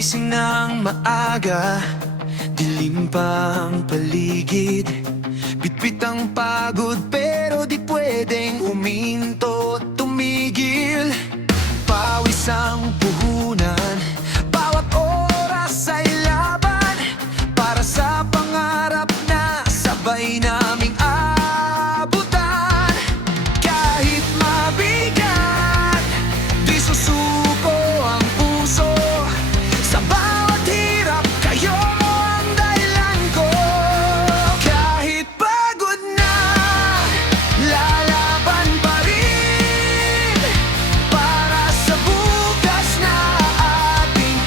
Gising ng maaga, dilim pa ang paligid. Bitbit ang pagod pero di pwedeng huminto, tumigil. Pawis ang puhunan, bawat oras ay laban para sa pangarap na sabay naming abutan. Kahit mabigat, di susuko ang puso. Sa bawat hirap, kayo ang dahilan ko. Kahit pagod na, lalaban pa rin para sa bukas na ating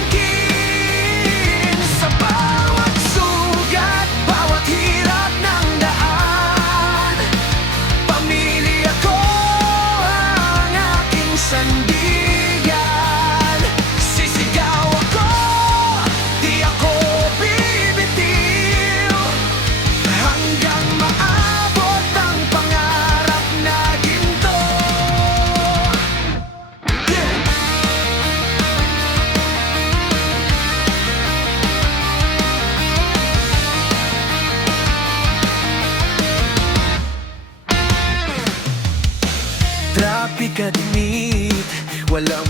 angkin. Sa bawat sugat, bawat hirap ng daan, pamilya ko ang aking sandigan. Sisigaw ako, di ako bibitiw, hanggang maabot ang pangarap na ginto. Trapik at init, walang